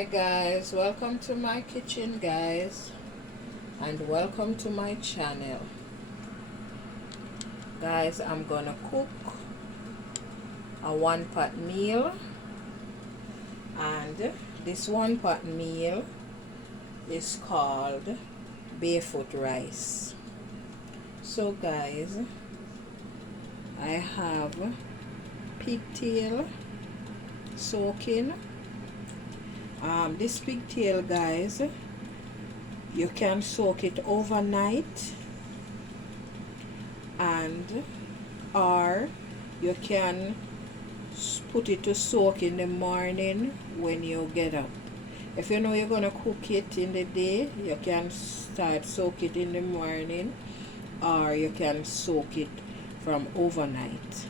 Hi guys, welcome to my kitchen guys, and welcome to my channel. Guys, I'm gonna cook a one pot meal, and this one pot meal is called barefoot rice. So guys, I have pigtail soaking. This pigtail, guys, you can soak it overnight, and or you can put it to soak in the morning when you get up. If you know you're gonna cook it in the day, you can start soak it in the morning, or you can soak it from overnight.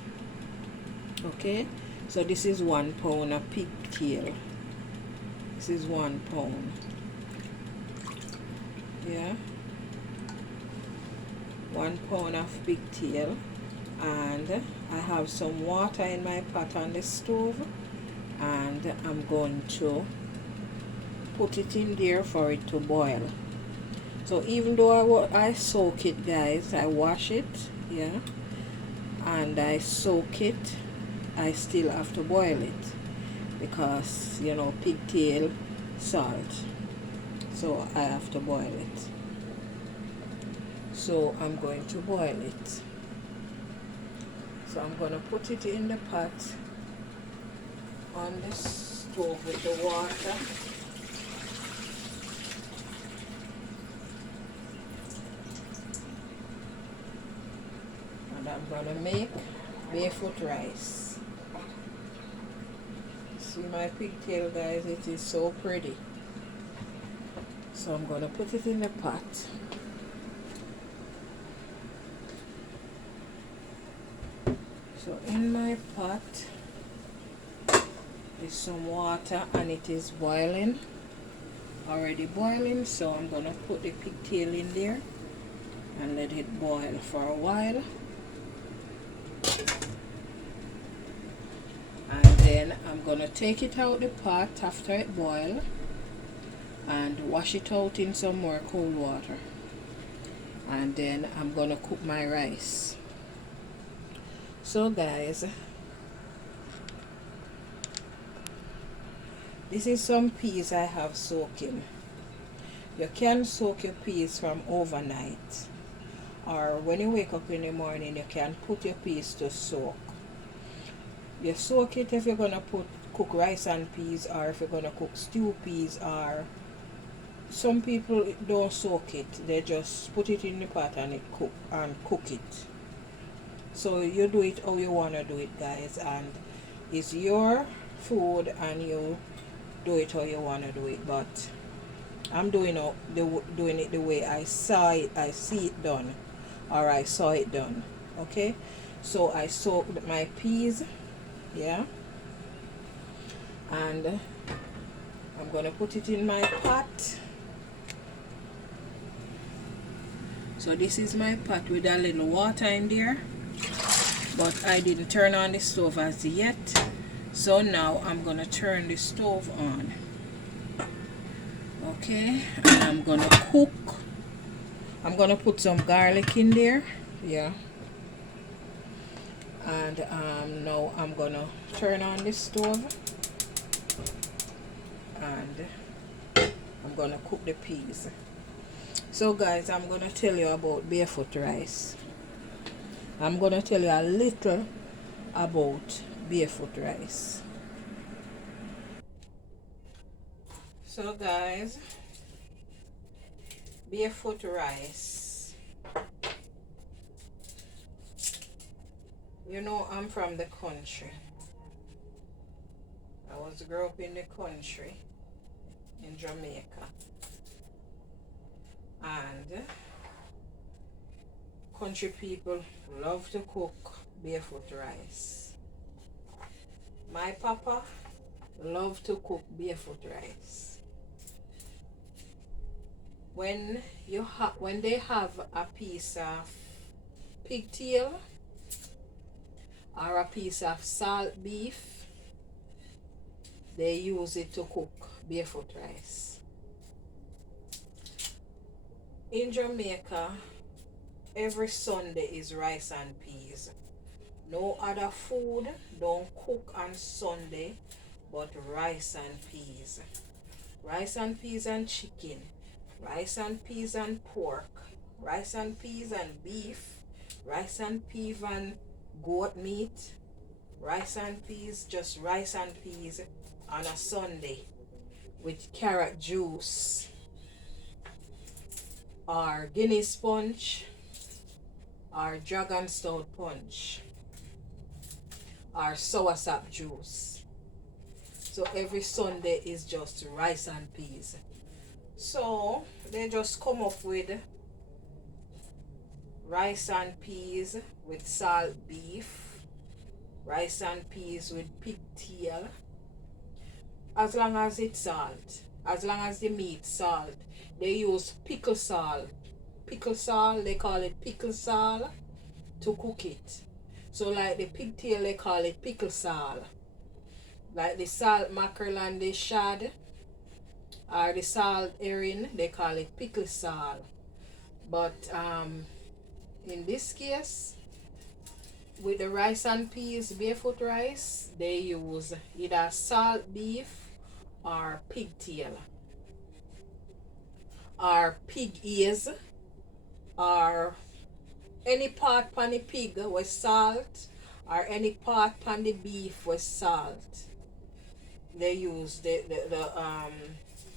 Okay, so this is 1 pound of pigtail. This is 1 pound. Yeah, 1 pound of pigtail, and I have some water in my pot on the stove, and I'm going to put it in there for it to boil. So even though I soak it, guys, I wash it, yeah, and I soak it, I still have to boil it because, you know, pigtail salt, so I have to boil it. So I'm going to boil it. So I'm going to put it in the pot on the stove with the water. And I'm going to make barefoot rice. See my pigtail, guys, it is so pretty. So I'm going to put it in the pot. So in my pot is some water, and it is boiling, already boiling. So I'm going to put the pigtail in there and let it boil for a while. And then I'm going to take it out the pot after it boils and wash it out in some more cold water. And then I'm going to cook my rice. So guys, this is some peas I have soaking. You can soak your peas from overnight, or when you wake up in the morning you can put your peas to soak. You soak it if you're gonna cook rice and peas, or if you're gonna cook stew peas, or some people don't soak it, they just put it in the pot and cook it. So you do it how you wanna do it, guys, and it's your food and you do it how you wanna do it. But I'm doing it the way I see it done, or I saw it done. Okay, so I soaked my peas, yeah, and I'm gonna put it in my pot. So this is my pot with a little water in there, but I didn't turn on the stove as yet. So now I'm gonna turn the stove on. Okay, and I'm gonna cook. I'm gonna put some garlic in there, yeah. And now I'm gonna turn on the stove, and I'm gonna cook the peas. So guys, I'm gonna tell you about barefoot rice. I'm gonna tell you a little about barefoot rice. So guys, barefoot rice, you know, I'm from the country. I was grew up in the country in Jamaica, and country people love to cook barefoot rice. My papa loved to cook barefoot rice. When they have a piece of pigtail or a piece of salt beef, they use it to cook barefoot rice. In Jamaica, every Sunday is rice and peas. No other food don't cook on Sunday but rice and peas. Rice and peas and chicken, rice and peas and pork, rice and peas and beef, rice and peas and goat meat, rice and peas, just rice and peas on a Sunday with carrot juice or Guinness punch or dragon stout punch or soursop juice. So every Sunday is just rice and peas. So they just come up with rice and peas with salt beef, rice and peas with pigtail, as long as it's salt, as long as the meat salt. They use pickle salt. Pickle salt, they call it pickle salt to cook it. So like the pigtail, they call it pickle salt. Like the salt mackerel and the shad or the salt herring, they call it pickle salt. But in this case, with the rice and peas barefoot rice, they use either salt beef or pigtail or pig ears or any part on the pig with salt or any part on the beef with salt. They use the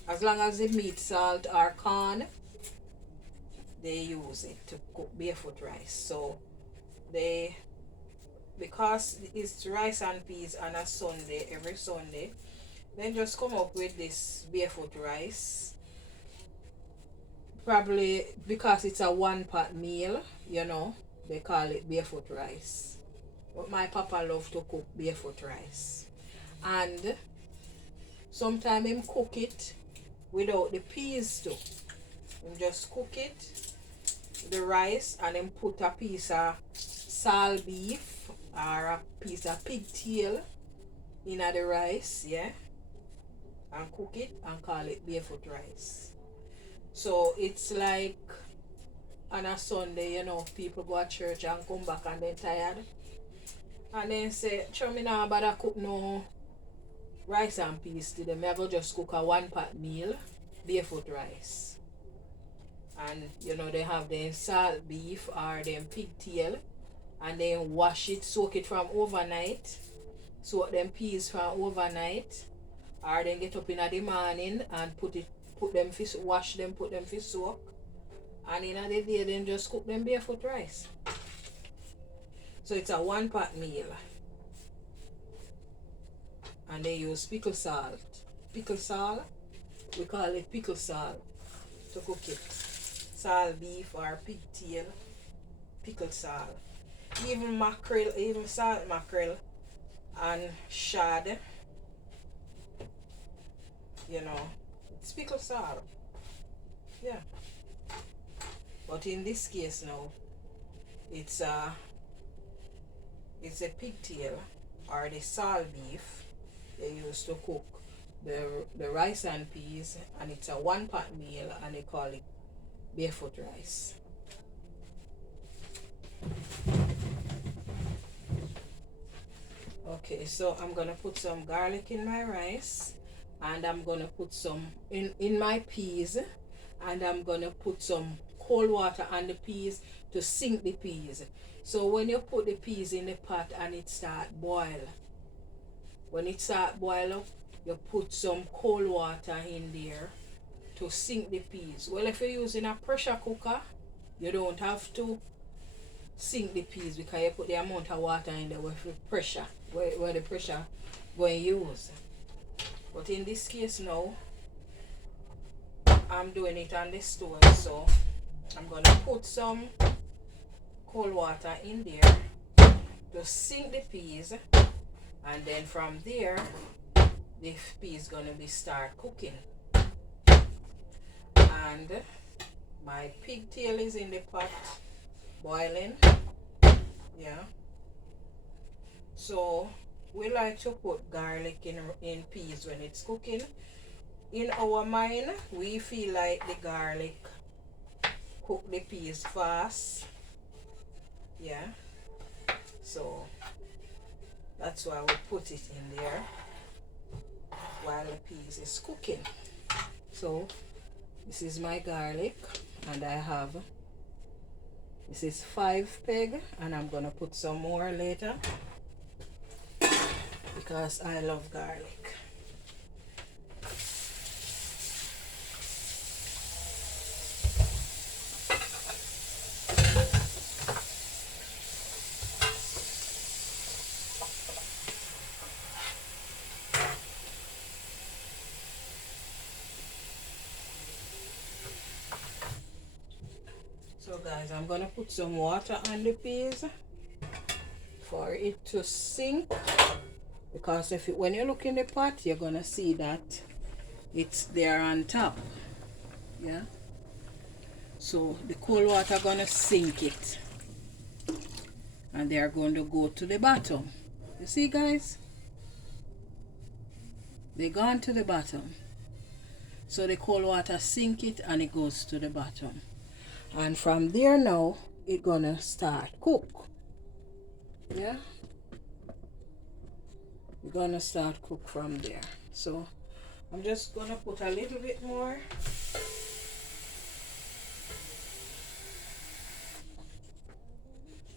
as long as the meat salt or corn, they use it to cook barefoot rice. So they, because it's rice and peas on a Sunday, every Sunday, then just come up with this barefoot rice. Probably because it's a one pot meal, you know, they call it barefoot rice. But my papa love to cook barefoot rice. And sometimes him cook it without the peas too. Him just cook it, the rice, and then put a piece of salt beef or a piece of pigtail in the rice, yeah, and cook it and call it barefoot rice. So it's like on a Sunday, you know, people go to church and come back and they're tired. And then say, "Chum, me nah bother cook no rice and peas today. Me I go just cook a one pot meal, barefoot rice." And you know, they have them salt beef or them pigtail, and then wash it, soak it from overnight, soak them peas from overnight, or then get up in the morning and put them fish, wash them, put them fish soak, and in the day then just cook them barefoot rice. So it's a one pot meal, and they use pickle salt. Pickle salt, we call it pickle salt to cook it. Salt beef or pigtail, pickle salt. Even mackerel, even salt mackerel and shad, you know, it's pickle salt. Yeah. But in this case now, it's a pigtail or the salt beef they used to cook the rice and peas, and it's a one pot meal, and they call it barefoot rice. Okay, so I'm gonna put some garlic in my rice, and I'm gonna put some in my peas, and I'm gonna put some cold water on the peas to sink the peas. So when you put the peas in the pot and it start boil, when it start boil up, you put some cold water in there to sink the peas. Well, if you're using a pressure cooker, you don't have to sink the peas because you put the amount of water in there with the pressure, where the pressure going to use. But in this case now, I'm doing it on the stove, so I'm going to put some cold water in there to sink the peas, and then from there the peas going to be start cooking. And my pigtail is in the pot boiling, yeah. So we like to put garlic in peas when it's cooking. In our mind, we feel like the garlic cook the peas fast. Yeah. So that's why we put it in there while the peas is cooking. So this is my garlic, and I have, this is 5 peg, and I'm gonna put some more later because I love garlic. So guys, I'm gonna put some water on the peas for it to sink, because if it, when you look in the pot, you're gonna see that it's there on top. Yeah. So the cold water gonna sink it, and they are going to go to the bottom. You see, guys, they gone to the bottom. So the cold water sink it and it goes to the bottom, and from there now it gonna start cook. Yeah, we're gonna start cook from there. So I'm just gonna put a little bit more.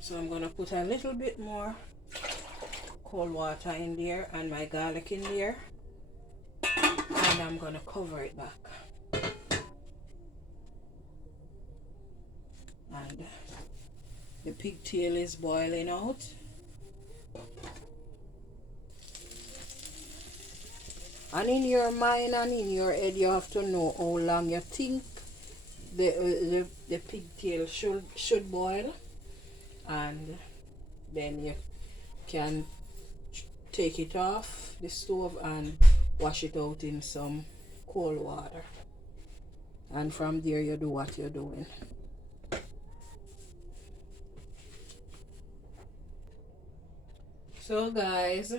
So I'm gonna put a little bit more cold water in there and my garlic in there, and I'm gonna cover it back. And the pigtail is boiling out. And in your mind and in your head, you have to know how long you think the pigtail should boil, and then you can take it off the stove and wash it out in some cold water, and from there you do what you're doing. So guys,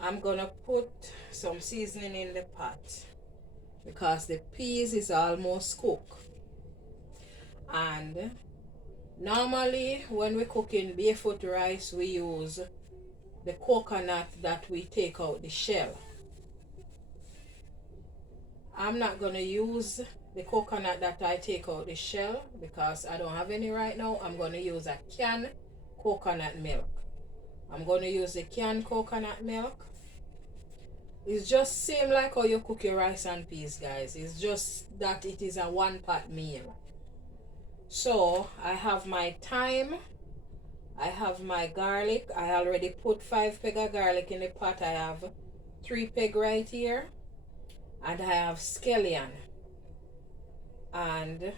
I'm gonna put some seasoning in the pot because the peas is almost cooked. And normally when we cook in barefoot rice, we use the coconut that we take out the shell. I'm not gonna use the coconut that I take out the shell because I don't have any right now. I'm gonna use a canned coconut milk. I'm gonna use the canned coconut milk. It's just same like how you cook your rice and peas, guys. It's just that it is a one pot meal. So I have my thyme, I have my garlic. I already put 5 peg of garlic in the pot. I have 3 peg right here, and I have scallion, and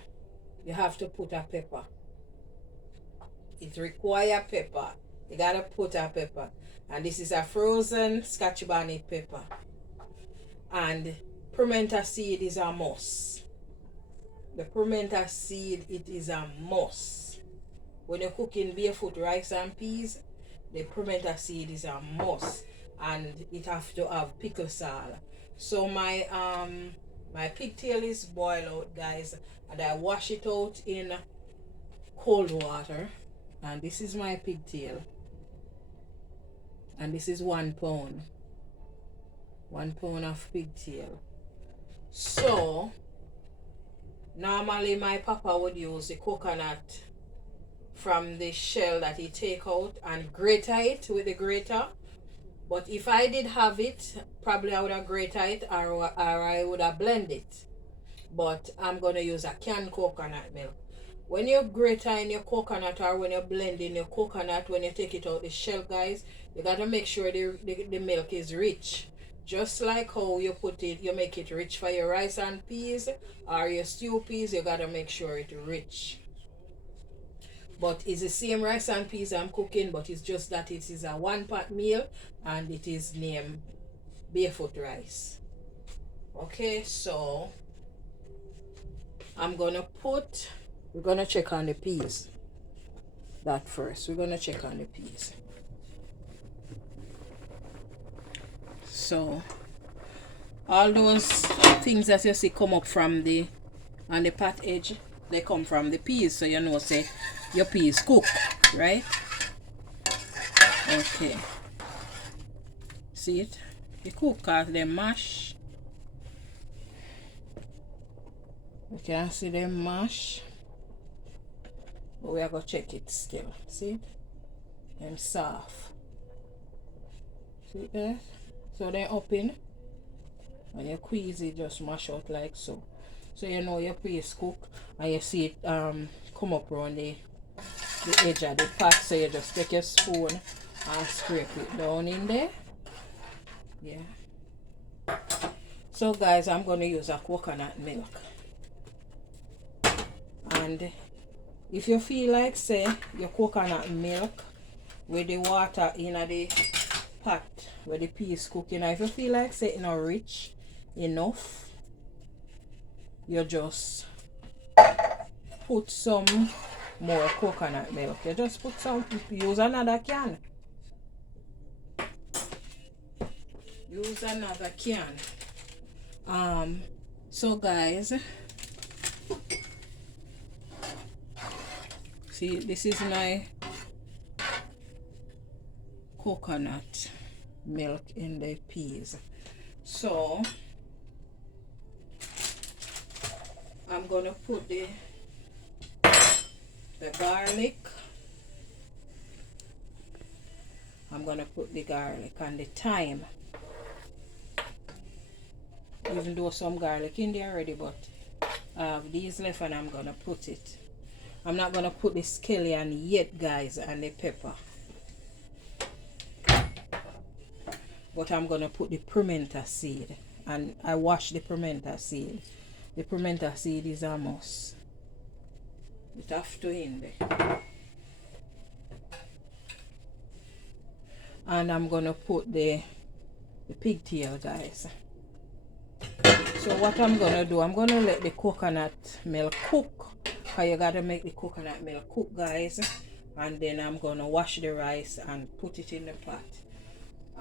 you have to put a pepper. It requires pepper. You gotta put a pepper, and this is a frozen Scotch bonnet pepper. And pimento seed is a must. The pimento seed, it is a must. When you're cooking barefoot rice and peas, the pimento seed is a must, and it have to have pickle salt. So my my pigtail is boiled out, guys, and I wash it out in cold water. And this is my pigtail, and this is 1 pound. 1 pound of pigtail. So normally my papa would use the coconut from the shell that he take out and grate it with the grater. But if I did have it, probably I would have grated it, or I would have blended it. But I'm gonna use a canned coconut milk. When you're grating your coconut, or when you're blending your coconut, when you take it out the shell, guys, you gotta make sure the milk is rich. Just like how you put it, you make it rich for your rice and peas or your stew peas, you gotta make sure it's rich. But it's the same rice and peas I'm cooking, but it's just that it is a one pot meal and it is named barefoot rice. Okay, so we're gonna check on the peas. That first, we're gonna check on the peas. So all those things that you see come up from the on the pot edge, they come from the peas, so you know say your peas cook, right? Okay. See it? You cook cause they mash. You can see them mash. But we are gonna check it still. See it? Them soft. See it there? So they open. When you squeeze it, just mash out like so. So you know your peas cook, and you see it come up around the edge of the pot. So you just take your spoon and scrape it down in there. Yeah. So guys, I'm gonna use a coconut milk. And if you feel like say your coconut milk with the water in the pot where the peas cooking, if you feel like say it's not rich enough, you just put some more coconut milk. You just put some, use another can. Use another can. So guys, see, this is my coconut milk in the peas. So I'm gonna put the garlic. I'm gonna put the garlic and the thyme. Even though some garlic in there already, but I have these left and I'm gonna put it. I'm not gonna put the scallion yet, guys, and the pepper. But I'm gonna put the pimento seed, and I wash the pimento seed. The pimento seed is a must. It have to in there. And I'm gonna put the pigtail, guys. So what I'm gonna do, I'm gonna let the coconut milk cook. Cause you gotta make the coconut milk cook, guys. And then I'm gonna wash the rice and put it in the pot.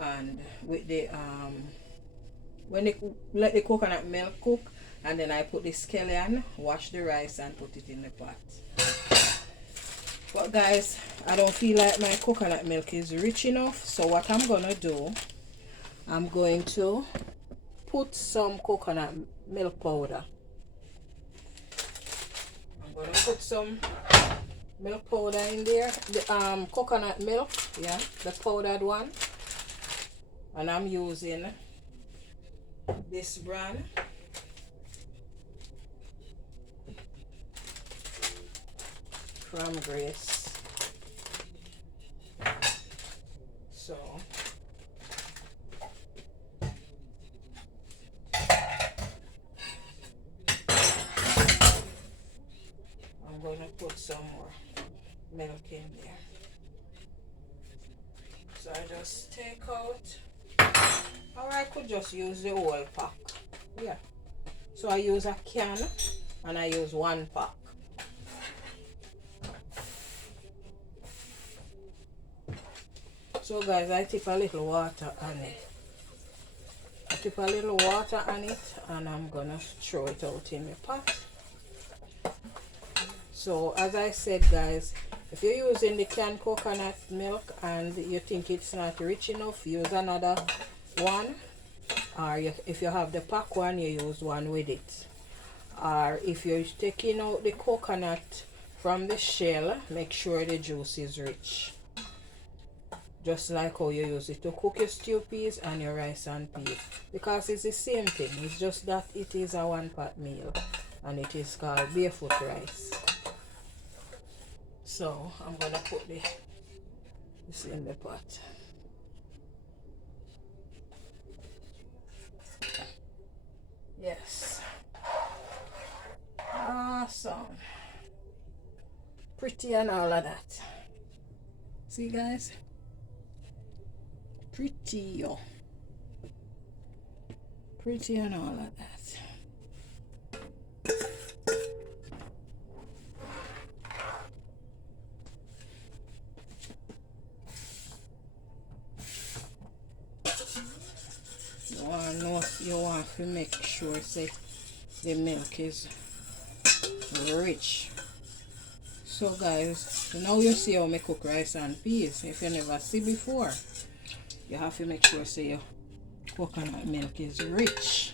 And with the when they let the coconut milk cook, and then I put the scallion, wash the rice and put it in the pot. But guys, I don't feel like my coconut milk is rich enough, so what I'm gonna do, I'm going to put some coconut milk powder. I'm gonna put some milk powder in there, the coconut milk, yeah, the powdered one. And I'm using this brand. From Grace. So I'm going to put some more milk in there. So I just take out, or I could just use the whole pack. Yeah. So I use a can and I use one pack. So guys, I tip a little water on it. I tip a little water on it and I'm gonna throw it out in the pot. So as I said, guys, if you're using the canned coconut milk and you think it's not rich enough, use another one. Or if you have the pack one, you use one with it. Or if you're taking out the coconut from the shell, make sure the juice is rich. Just like how you use it to cook your stew peas and your rice and peas. Because it's the same thing. It's just that it is a one-pot meal. And it is called barefoot rice. So I'm going to put this in the pot. Yes. Awesome. Pretty and all of that. See, guys? Pretty and all of that. know you want to make sure say the milk is rich. So guys, now you see how I cook rice and peas. If you never see before, you have to make sure say your coconut milk is rich.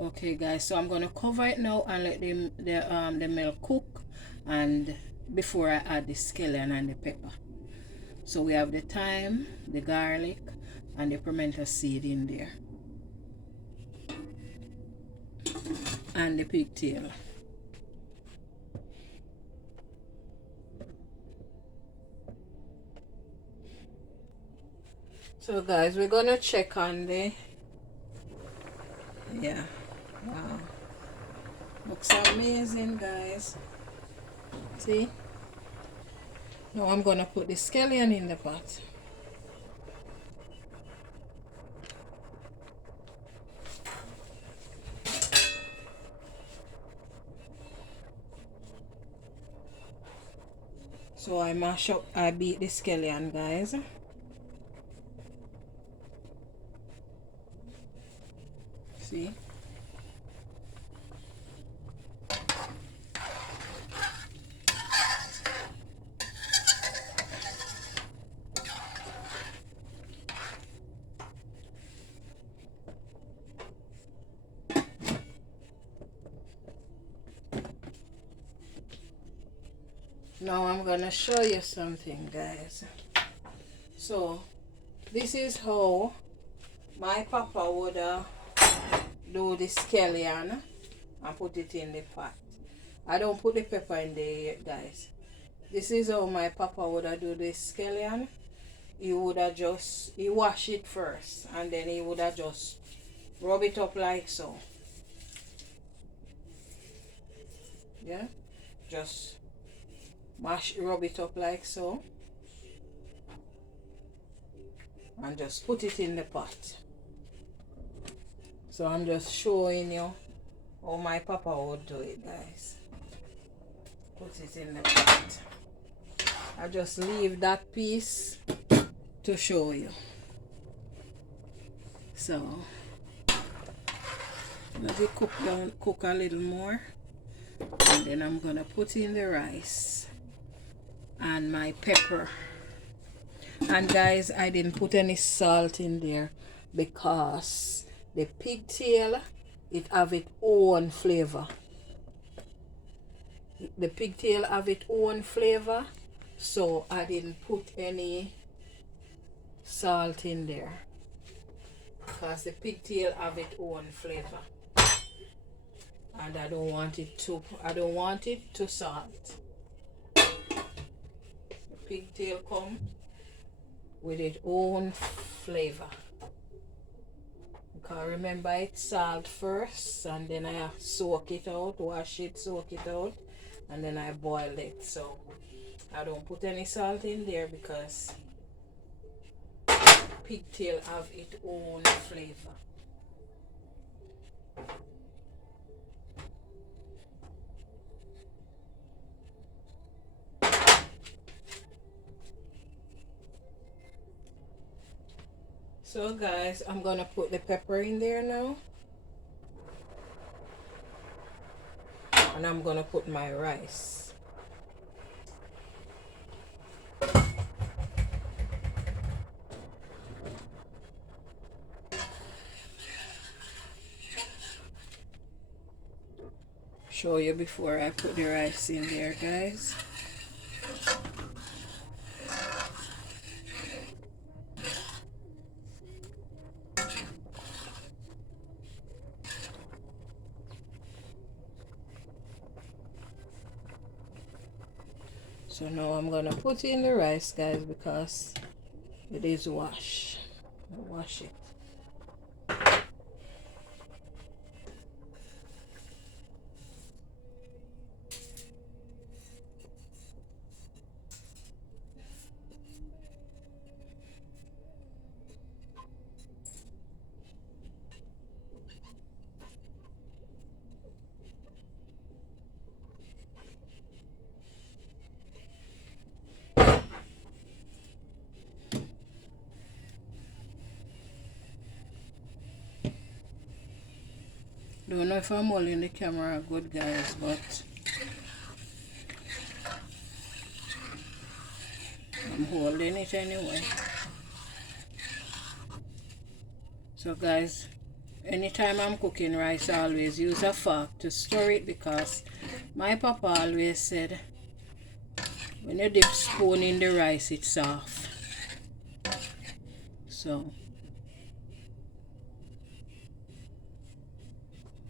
Okay guys, so I'm gonna cover it now and let the milk cook, and before I add the scallion and the pepper. So we have the thyme, the garlic, and the pimento seed in there, and the pigtail. So guys, we're gonna check on the, yeah, wow, looks amazing guys. See, now I'm gonna put the scallion in the pot. So I beat the scallion guys. See, now I'm gonna show you something guys. So this is how my papa would do the scallion and put it in the pot. I don't put the pepper in there yet guys. This is how my papa would do the scallion. He would he wash it first and then he would just rub it up like so. Yeah, just rub it up like so and just put it in the pot. So I'm just showing you how my papa would do it guys. Put it in the pot. I just leave that piece to show you. So let it cook a little more, and then I'm gonna put in the rice and my pepper. And guys, I didn't put any salt in there because the pigtail, it have its own flavor. The pigtail have its own flavor, so I didn't put any salt in there because the pigtail have its own flavor, and I don't want it to salt. The pigtail come with its own flavor. Because remember, it's salt first, and then I soak it out, wash it, soak it out, and then I boil it. So I don't put any salt in there because pigtail have its own flavor. So guys, I'm gonna put the pepper in there now, and I'm gonna put my rice. Show you before I put the rice in there guys. So now I'm gonna put in the rice guys because it is wash it. Don't know if I'm holding the camera good, guys, but I'm holding it anyway. So guys, anytime I'm cooking rice, I always use a fork to stir it, because my papa always said when you dip spoon in the rice, it's soft. So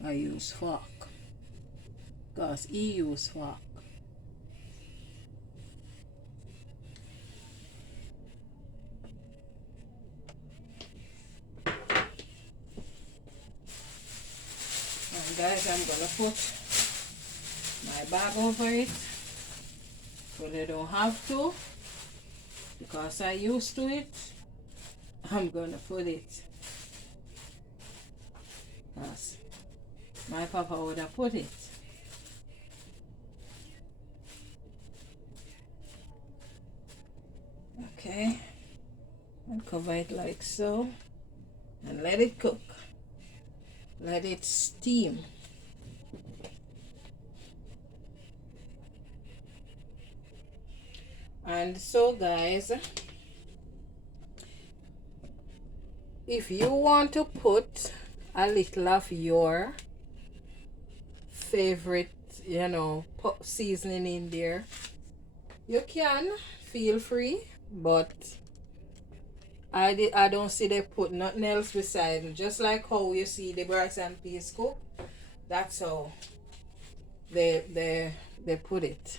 I use fork because he use fork. And guys, I'm gonna put my bag over it so they don't have to, because I used to it. I'm gonna put it as my papa would have put it. Okay, and cover it like so and let it cook. Let it steam. And so guys, if you want to put a little of your favorite, seasoning in there, you can, feel free, but I don't see they put nothing else beside it. Just like how you see the rice and peas cook, that's how they put it.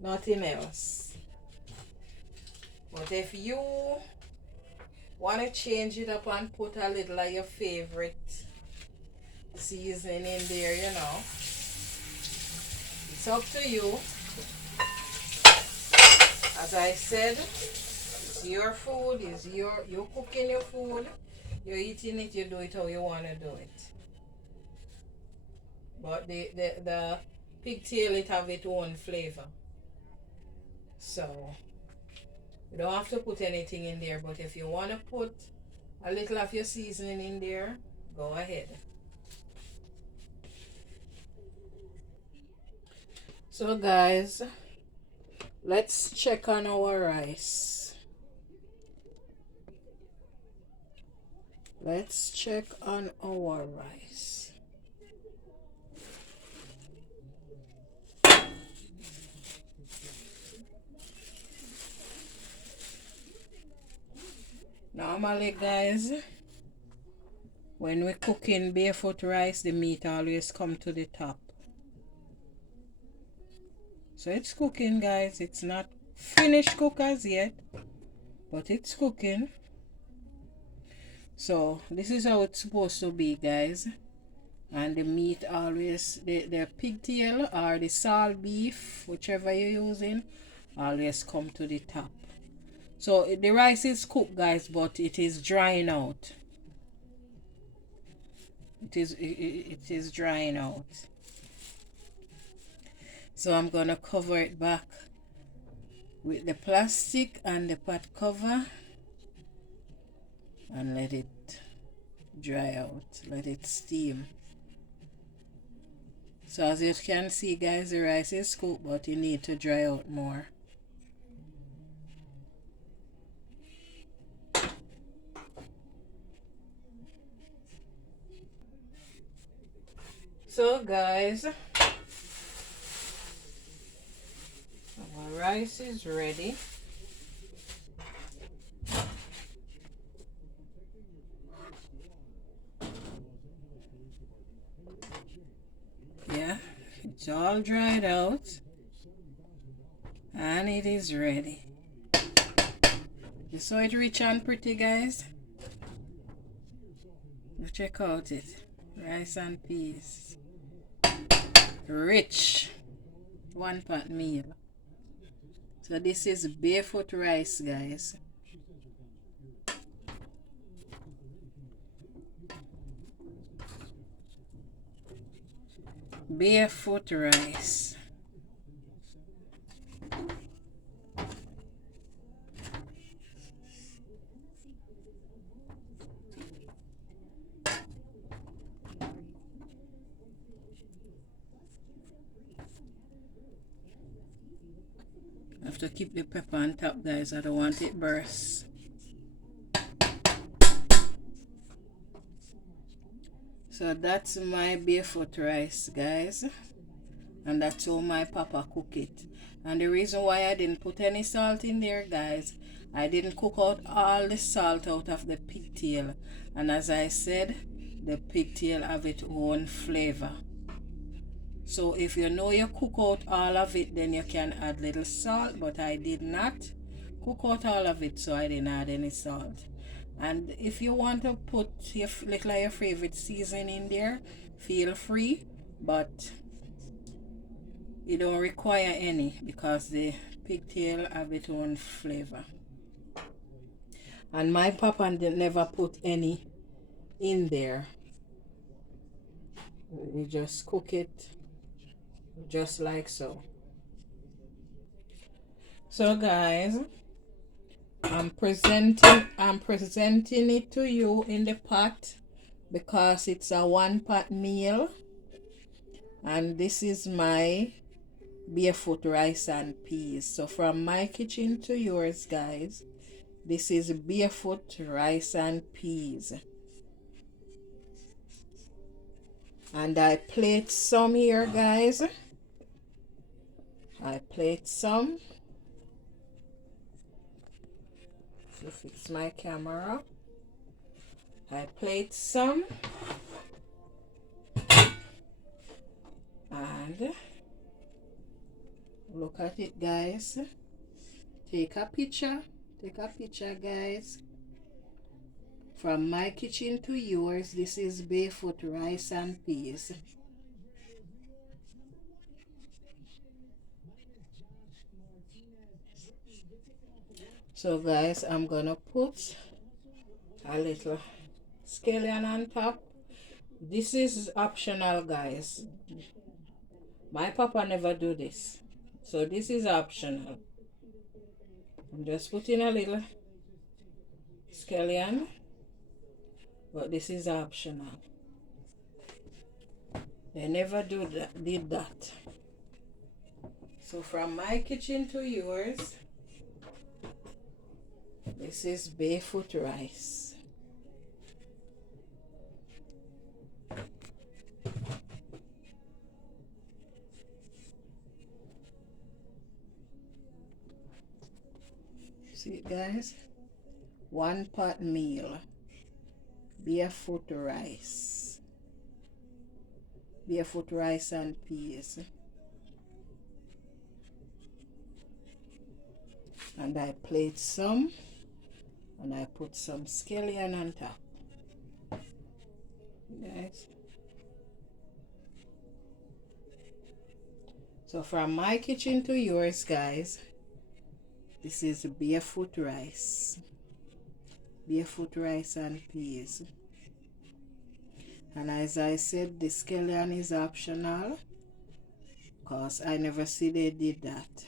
Nothing else. But if you want to change it up and put a little of your favorite seasoning in there, it's up to you. As I said, it's your food, you're cooking your food, you're eating it, you do it how you want to do it. But the pigtail, it have its own flavor. So you don't have to put anything in there, but if you want to put a little of your seasoning in there, go ahead. So guys, let's check on our rice. Let's check on our rice. Normally guys, when we're cooking barefoot rice, the meat always come to the top. So it's cooking guys, it's not finished cook as yet, but it's cooking. So this is how it's supposed to be guys. And the meat always, the pigtail or the salt beef, whichever you're using, always come to the top. So the rice is cooked guys, but it is drying out. It is drying out. So I'm gonna cover it back with the plastic and the pot cover and let it dry out, let it steam. So as you can see guys, the rice is cooked, but you need to dry out more. So guys, our rice is ready. Yeah, it's all dried out and it is ready. You saw it rich and pretty guys. Check out it, rice and peas, rich one pot meal. So this is barefoot rice guys. Barefoot rice. have to keep the pepper on top, guys. I don't want it burst. So that's my barefoot rice, guys. And that's how my papa cook it. And the reason why I didn't put any salt in there, guys, I didn't cook out all the salt out of the pigtail. And as I said, the pigtail have its own flavor. So if you know you cook out all of it, then you can add little salt, but I did not cook out all of it, so I didn't add any salt. And if you want to put your little of your favorite seasoning in there, feel free, but you don't require any because the pigtail have its own flavor. And my papa never put any in there. You just cook it just like so. So guys, I'm presenting it to you in the pot because it's a one-pot meal. And this is my barefoot rice and peas. So from my kitchen to yours, guys, this is barefoot rice and peas. And I plate some here, guys. I plate some to fix my camera. I plate some. And look at it, guys. Take a picture, guys. From my kitchen to yours, this is barefoot rice and peas. So guys, I'm gonna put a little scallion on top. This is optional, guys. My papa never do this, so this is optional. I'm just putting a little scallion, but this is optional. They never did that. So from my kitchen to yours, this is barefoot rice. See it, guys? One pot meal. Barefoot rice. Barefoot rice and peas. And I plate some. And I put some scallion on top. Guys. So from my kitchen to yours, guys, this is barefoot rice. Barefoot rice and peas. And as I said, the scallion is optional because I never see they did that.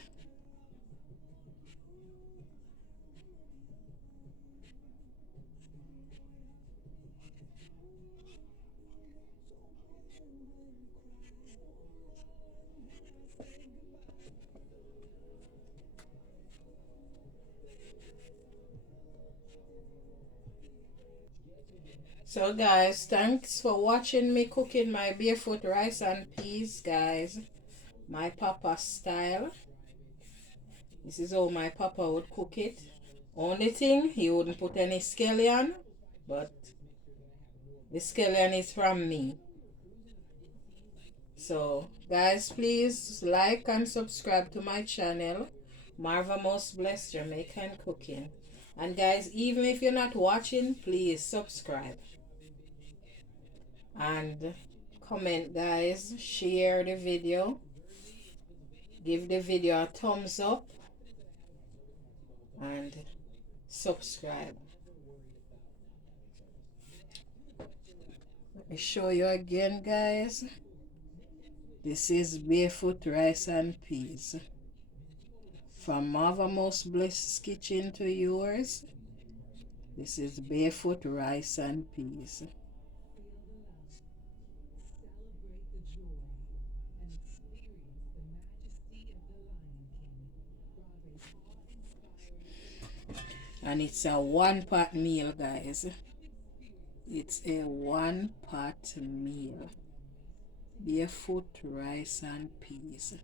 So guys, thanks for watching me cooking my barefoot rice and peas, guys. My papa style. This is how my papa would cook it. Only thing, he wouldn't put any scallion, but the scallion is from me. So guys, please like and subscribe to my channel, Marvelous Blessed Jamaican Cooking. And guys, even if you're not watching, please subscribe and comment, guys. Share the video, give the video a thumbs up, and subscribe. Let me show you again, guys. This is barefoot rice and peas. From Marvelous Blessed Kitchen to yours, this is barefoot rice and peas. And it's a one pot meal, guys. It's a one pot meal. Barefoot rice and peas.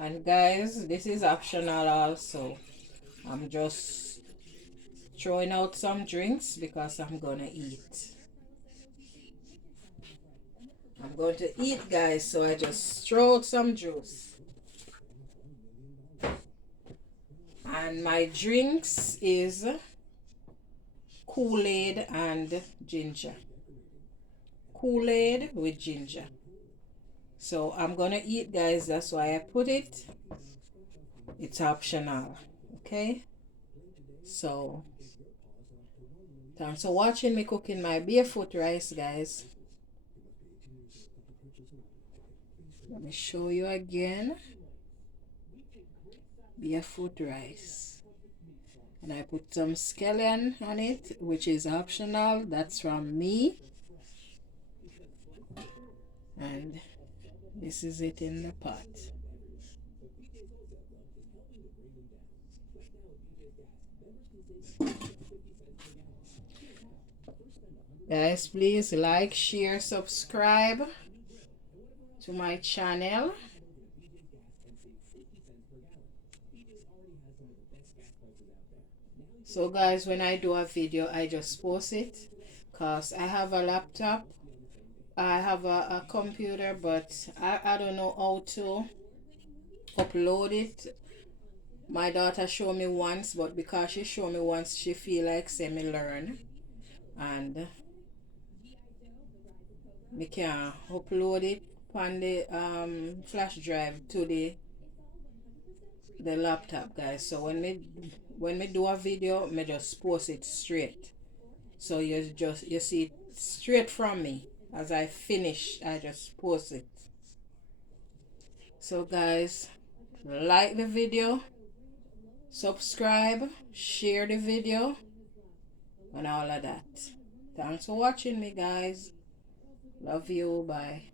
And guys, this is optional also. I'm just throwing out some drinks because I'm gonna eat. I'm going to eat, guys, so I just throw out some juice. And my drinks is Kool-Aid and ginger. Kool-Aid with ginger. So I'm gonna eat, guys. That's why I put it. It's optional. Okay. So thanks for watching me cooking my barefoot rice, guys. Let me show you again. Barefoot rice. And I put some scallion on it, which is optional. That's from me. And this is it in the pot. Guys, please like, share, subscribe to my channel. So guys, when I do a video, I just post it because I have a laptop, I have a computer, but I don't know how to upload it. My daughter showed me once, but because she showed me once, she feel like say me learn, and me can upload it on the flash drive to the laptop, guys. So when me do a video, me just post it straight. So you see it straight from me. As I finish, I just post it. So guys, like the video, subscribe, share the video, and all of that. Thanks for watching me, guys. Love you. Bye.